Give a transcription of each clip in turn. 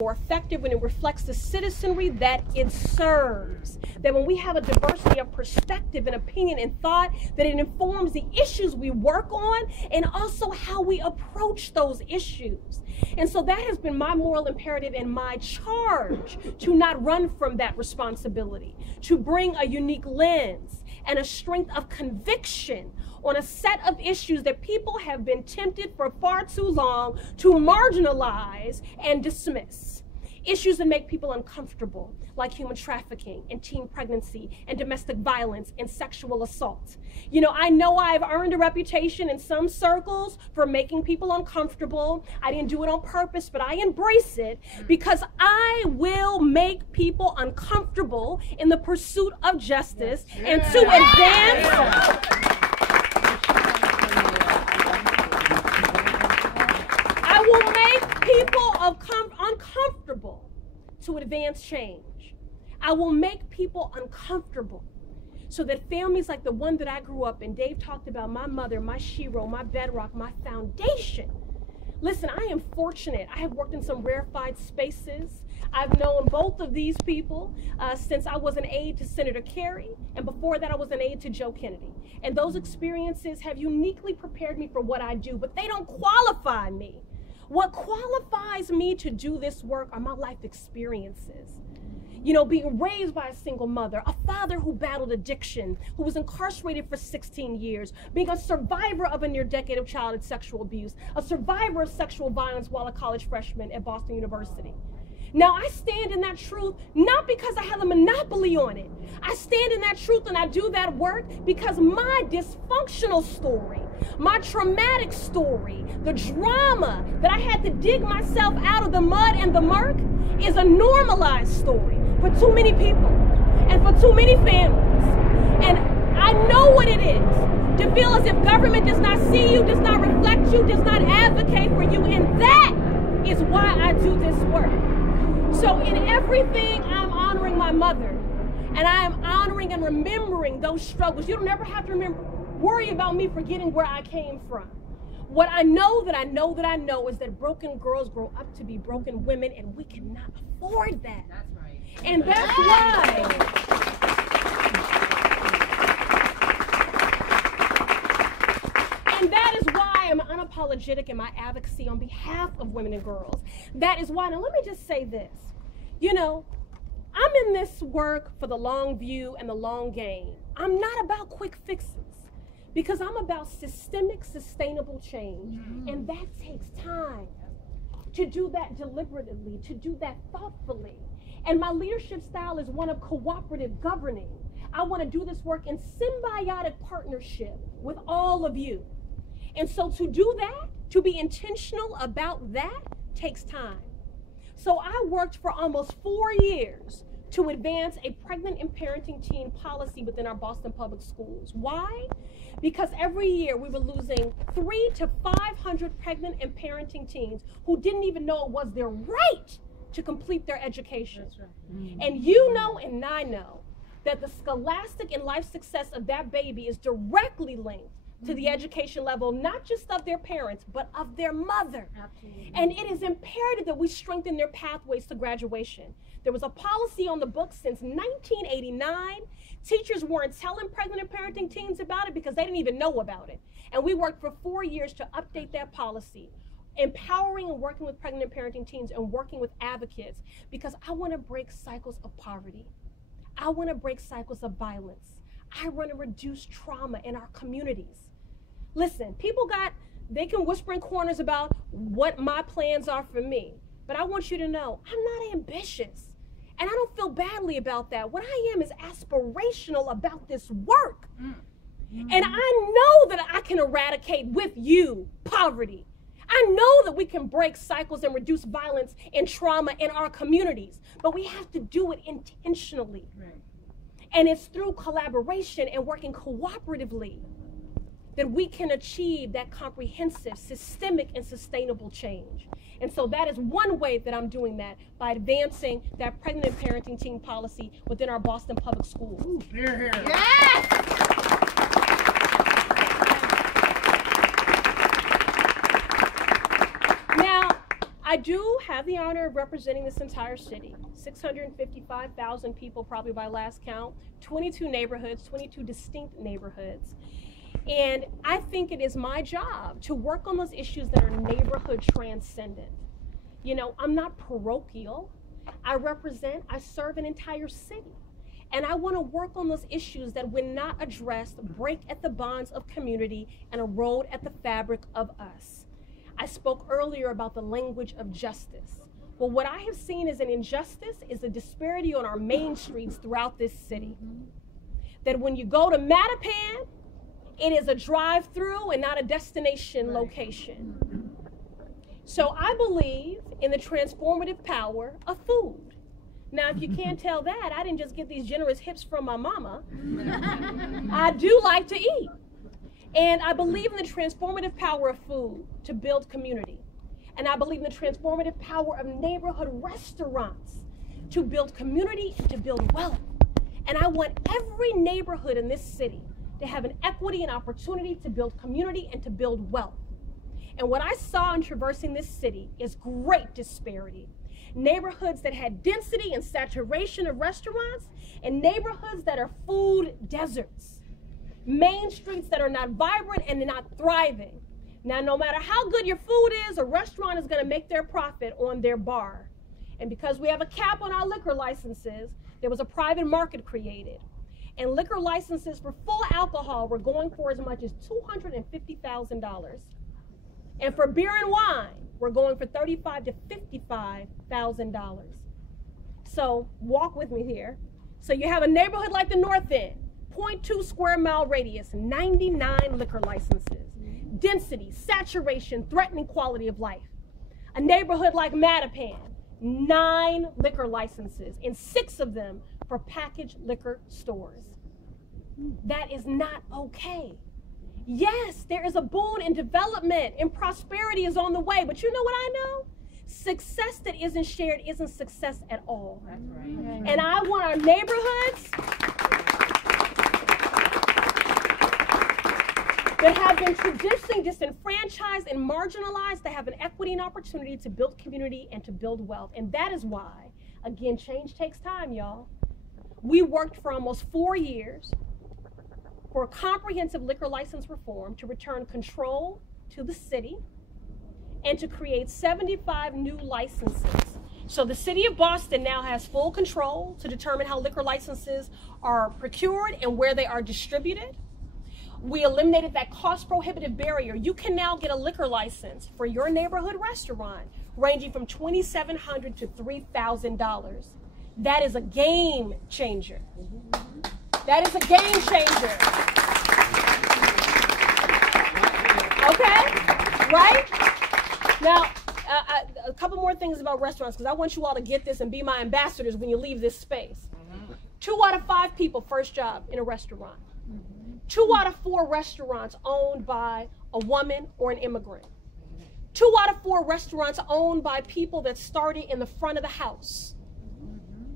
more effective when it reflects the citizenry that it serves. That when we have a diversity of perspective and opinion and thought, that it informs the issues we work on and also how we approach those issues. And so that has been my moral imperative and my charge, to not run from that responsibility, to bring a unique lens and a strength of conviction on a set of issues that people have been tempted for far too long to marginalize and dismiss. Issues that make people uncomfortable, like human trafficking and teen pregnancy and domestic violence and sexual assault. You know I've earned a reputation in some circles for making people uncomfortable. I didn't do it on purpose, but I embrace it because I will make people uncomfortable in the pursuit of justice and to advance. I will make people uncomfortable to advance change. I will make people uncomfortable so that families like the one that I grew up in, Dave talked about my mother, my shero, my bedrock, my foundation. Listen, I am fortunate. I have worked in some rarefied spaces. I've known both of these people since I was an aide to Senator Kerry, and before that I was an aide to Joe Kennedy. And those experiences have uniquely prepared me for what I do, but they don't qualify me. What qualifies me to do this work are my life experiences. You know, being raised by a single mother, a father who battled addiction, who was incarcerated for 16 years, being a survivor of a near decade of childhood sexual abuse, a survivor of sexual violence while a college freshman at Boston University. Now, I stand in that truth not because I have a monopoly on it. I stand in that truth and I do that work because my dysfunctional story, my traumatic story, the drama that I had to dig myself out of the mud and the murk is a normalized story for too many people and for too many families. And I know what it is to feel as if government does not see you, does not reflect you, does not advocate for you, and that is why I do this work. So in everything, I'm honoring my mother, and I am honoring and remembering those struggles. You don't ever have to worry about me forgetting where I came from. What I know is that broken girls grow up to be broken women, and we cannot afford that. That's right. And that's why. And that is why I'm unapologetic in my advocacy on behalf of women and girls. That is why. Now, let me just say this. You know, I'm in this work for the long view and the long game. I'm not about quick fixes because I'm about systemic, sustainable change. And that takes time. To do that deliberately, to do that thoughtfully. And my leadership style is one of cooperative governing. I want to do this work in symbiotic partnership with all of you. And so to do that, to be intentional about that, takes time. So I worked for almost 4 years to advance a pregnant and parenting teen policy within our Boston public schools. Why? Because every year we were losing 300 to 500 pregnant and parenting teens who didn't even know it was their right to complete their education. That's right. And you know and I know that the scholastic and life success of that baby is directly linked to the education level, not just of their parents, but of their mother. Absolutely. And it is imperative that we strengthen their pathways to graduation. There was a policy on the books since 1989. Teachers weren't telling pregnant and parenting teens about it because they didn't even know about it. And we worked for 4 years to update that policy, empowering and working with pregnant and parenting teens and working with advocates, because I want to break cycles of poverty. I want to break cycles of violence. I want to reduce trauma in our communities. Listen, they can whisper in corners about what my plans are for me, but I want you to know I'm not ambitious, and I don't feel badly about that. What I am is aspirational about this work. And I know that I can eradicate with you poverty. I know that we can break cycles and reduce violence and trauma in our communities, but we have to do it intentionally. Right. And it's through collaboration and working cooperatively that we can achieve that comprehensive, systemic, and sustainable change. And so that is one way that I'm doing that, by advancing that pregnant and parenting teen policy within our Boston public schools. Ooh, hear, hear. Yes! Now, I do have the honor of representing this entire city. 655,000 people probably by last count, 22 neighborhoods, 22 distinct neighborhoods. And I think it is my job to work on those issues that are neighborhood transcendent. You know, I'm not parochial. I serve an entire city. And I want to work on those issues that, when not addressed, break at the bonds of community and erode at the fabric of us. I spoke earlier about the language of justice. Well, what I have seen as an injustice is the disparity on our main streets throughout this city. That when you go to Mattapan, it is a drive-through and not a destination location. So I believe in the transformative power of food. Now, if you can't tell that, I didn't just get these generous hips from my mama. I do like to eat. And I believe in the transformative power of food to build community. And I believe in the transformative power of neighborhood restaurants to build community and to build wealth. And I want every neighborhood in this city to have an equity and opportunity to build community and to build wealth. And what I saw in traversing this city is great disparity. Neighborhoods that had density and saturation of restaurants, and neighborhoods that are food deserts. Main streets that are not vibrant and not thriving. Now, no matter how good your food is, a restaurant is going to make their profit on their bar. And because we have a cap on our liquor licenses, there was a private market created. And liquor licenses for full alcohol were going for as much as $250,000. And for beer and wine, we're going for $35,000 to $55,000. So walk with me here. So you have a neighborhood like the North End, 0.2 square mile radius, 99 liquor licenses. Density, saturation, threatening quality of life. A neighborhood like Mattapan, 9 liquor licenses, and 6 of them for packaged liquor stores. That is not okay. Yes, there is a boon in development and prosperity is on the way, but you know what I know? Success that isn't shared isn't success at all. That's right. And I want our neighborhoods that have been traditionally disenfranchised and marginalized to have an equity and opportunity to build community and to build wealth. And that is why, again, change takes time, y'all. We worked for almost 4 years for a comprehensive liquor license reform to return control to the city and to create 75 new licenses. So the city of Boston now has full control to determine how liquor licenses are procured and where they are distributed. We eliminated that cost prohibitive barrier. You can now get a liquor license for your neighborhood restaurant ranging from $2,700 to $3,000. That is a game changer. That is a game changer. Okay? Right? Now, a couple more things about restaurants, because I want you all to get this and be my ambassadors when you leave this space. 2 out of 5 people, first job in a restaurant. 2 out of 4 restaurants owned by a woman or an immigrant. 2 out of 4 restaurants owned by people that started in the front of the house.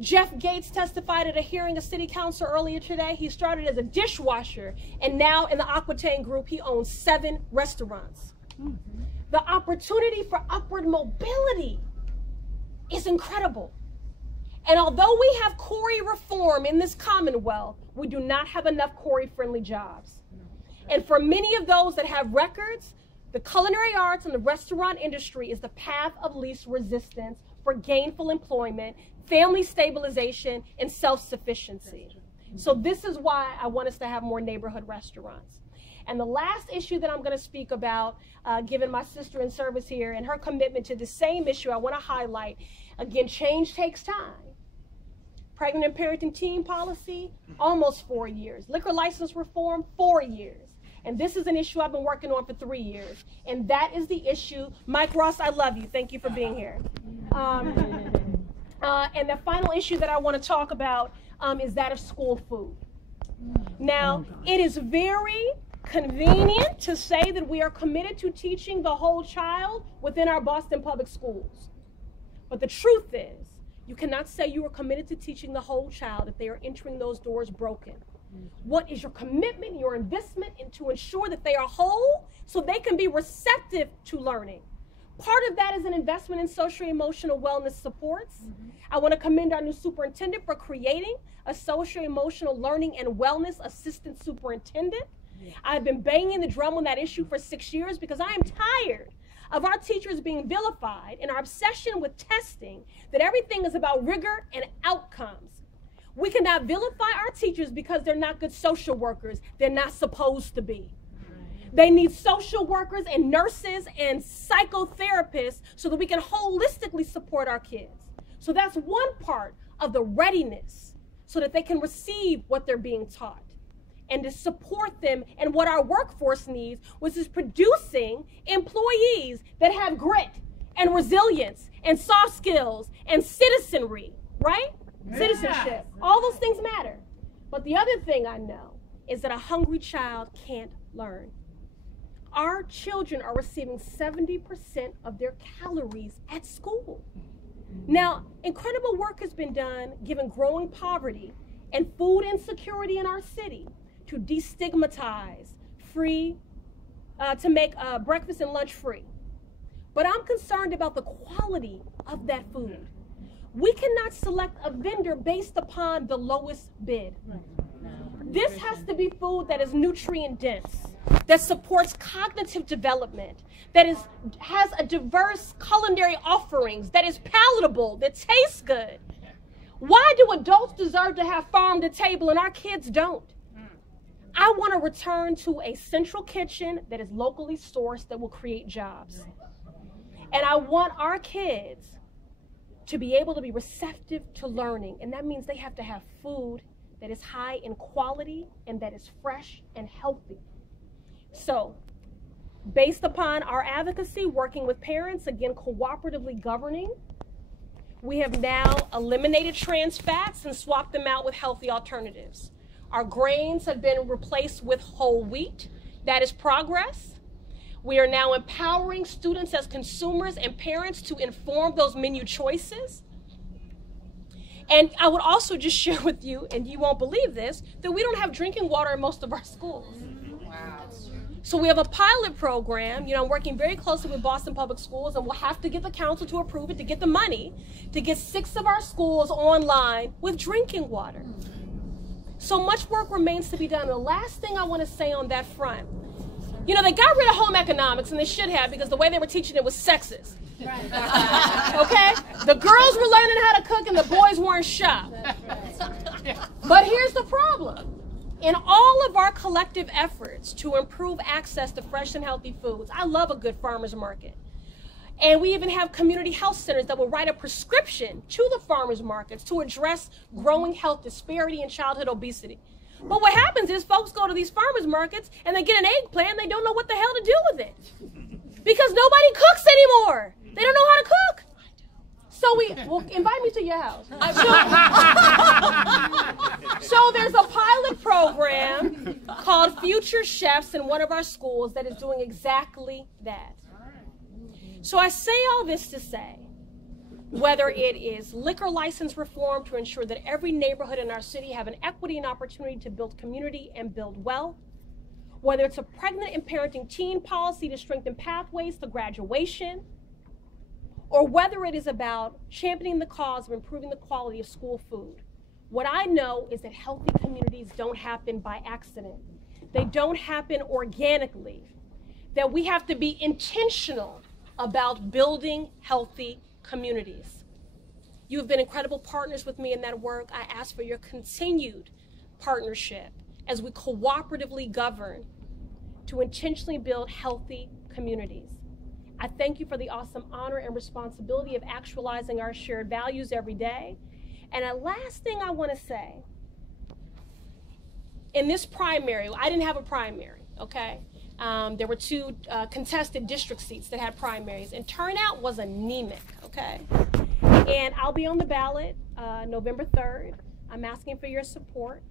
Jeff Gates testified at a hearing of city council earlier today. He started as a dishwasher, and now in the Aquitaine group, he owns 7 restaurants. The opportunity for upward mobility is incredible. And although we have Corey reform in this Commonwealth, we do not have enough Corey-friendly jobs. And for many of those that have records, the culinary arts and the restaurant industry is the path of least resistance for gainful employment, family stabilization, and self-sufficiency. So this is why I want us to have more neighborhood restaurants. And the last issue that I'm going to speak about, given my sister in service here and her commitment to the same issue, I want to highlight, again, change takes time. Pregnant and parenting teen policy, almost 4 years. Liquor license reform, 4 years. And this is an issue I've been working on for 3 years. And that is the issue. Mike Ross, I love you. Thank you for being here. And the final issue that I want to talk about is that of school food. Now, it is very convenient to say that we are committed to teaching the whole child within our Boston public schools. But the truth is, you cannot say you are committed to teaching the whole child if they are entering those doors broken. What is your commitment, your investment, and to ensure that they are whole so they can be receptive to learning? Part of that is an investment in socio-emotional wellness supports. I want to commend our new superintendent for creating a socio-emotional learning and wellness assistant superintendent. I've been banging the drum on that issue for 6 years because I am tired of our teachers being vilified and our obsession with testing, that everything is about rigor and outcomes. We cannot vilify our teachers because they're not good social workers. They're not supposed to be. They need social workers and nurses and psychotherapists so that we can holistically support our kids. So that's one part of the readiness so that they can receive what they're being taught and to support them in what our workforce needs, which is producing employees that have grit and resilience and soft skills and citizenry, right? Yeah. Citizenship. All those things matter. But the other thing I know is that a hungry child can't learn. Our children are receiving 70% of their calories at school. Now, incredible work has been done given growing poverty and food insecurity in our city to destigmatize to make breakfast and lunch free. But I'm concerned about the quality of that food. We cannot select a vendor based upon the lowest bid. This has to be food that is nutrient dense, that supports cognitive development, that has a diverse culinary offerings, that is palatable, that tastes good. Why do adults deserve to have farm to table and our kids don't? I want to return to a central kitchen that is locally sourced, that will create jobs. And I want our kids to be able to be receptive to learning. And that means they have to have food that is high in quality and that is fresh and healthy. So, based upon our advocacy, working with parents, again, cooperatively governing, we have now eliminated trans fats and swapped them out with healthy alternatives. Our grains have been replaced with whole wheat. That is progress. We are now empowering students as consumers and parents to inform those menu choices. And I would also just share with you, and you won't believe this, that we don't have drinking water in most of our schools. Wow. So we have a pilot program. I'm working very closely with Boston Public Schools, and we'll have to get the council to approve it to get the money to get 6 of our schools online with drinking water. So much work remains to be done. The last thing I want to say on that front, they got rid of home economics, and they should have, because the way they were teaching it was sexist. Right. Okay? The girls were learning how to cook and the boys weren't shop. But here's the problem. In all of our collective efforts to improve access to fresh and healthy foods, I love a good farmer's market. And we even have community health centers that will write a prescription to the farmers markets to address growing health disparity and childhood obesity. But what happens is folks go to these farmers markets and they get an eggplant and they don't know what the hell to do with it. Because nobody cooks anymore. They don't know how to cook. So invite me to your house. So there's a pilot program called Future Chefs in one of our schools that is doing exactly that. So I say all this to say, whether it is liquor license reform to ensure that every neighborhood in our city have an equity and opportunity to build community and build wealth, whether it's a pregnant and parenting teen policy to strengthen pathways to graduation, or whether it is about championing the cause of improving the quality of school food. What I know is that healthy communities don't happen by accident. They don't happen organically. That we have to be intentional about building healthy communities. You have been incredible partners with me in that work. I ask for your continued partnership as we cooperatively govern to intentionally build healthy communities. I thank you for the awesome honor and responsibility of actualizing our shared values every day. And a last thing I want to say, in this primary, I didn't have a primary, okay? There were 2 contested district seats that had primaries, and turnout was anemic, okay? And I'll be on the ballot November 3rd. I'm asking for your support,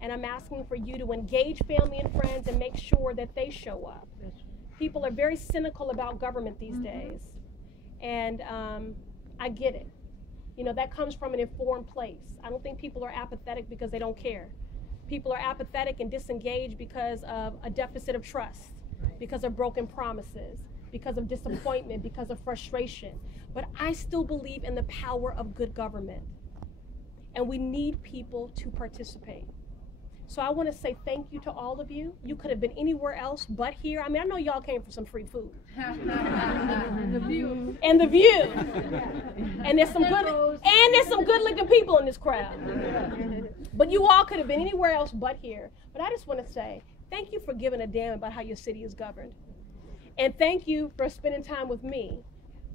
and I'm asking for you to engage family and friends and make sure that they show up. People are very cynical about government these days, and I get it. That comes from an informed place. I don't think people are apathetic because they don't care. People are apathetic and disengaged because of a deficit of trust, because of broken promises, because of disappointment, because of frustration. But I still believe in the power of good government. And we need people to participate. So I want to say thank you to all of you. You could have been anywhere else but here. I mean, I know y'all came for some free food. The view. And the view. And there's some good looking people in this crowd. But you all could have been anywhere else but here. But I just want to say thank you for giving a damn about how your city is governed. And thank you for spending time with me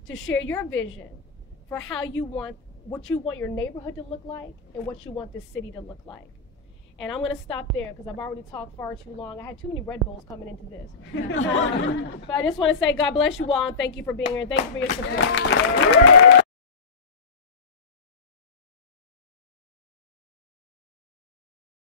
to share your vision for how you want, what you want your neighborhood to look like and what you want this city to look like. And I'm going to stop there because I've already talked far too long. I had too many Red Bulls coming into this. But I just want to say God bless you all and thank you for being here and thank you for your support.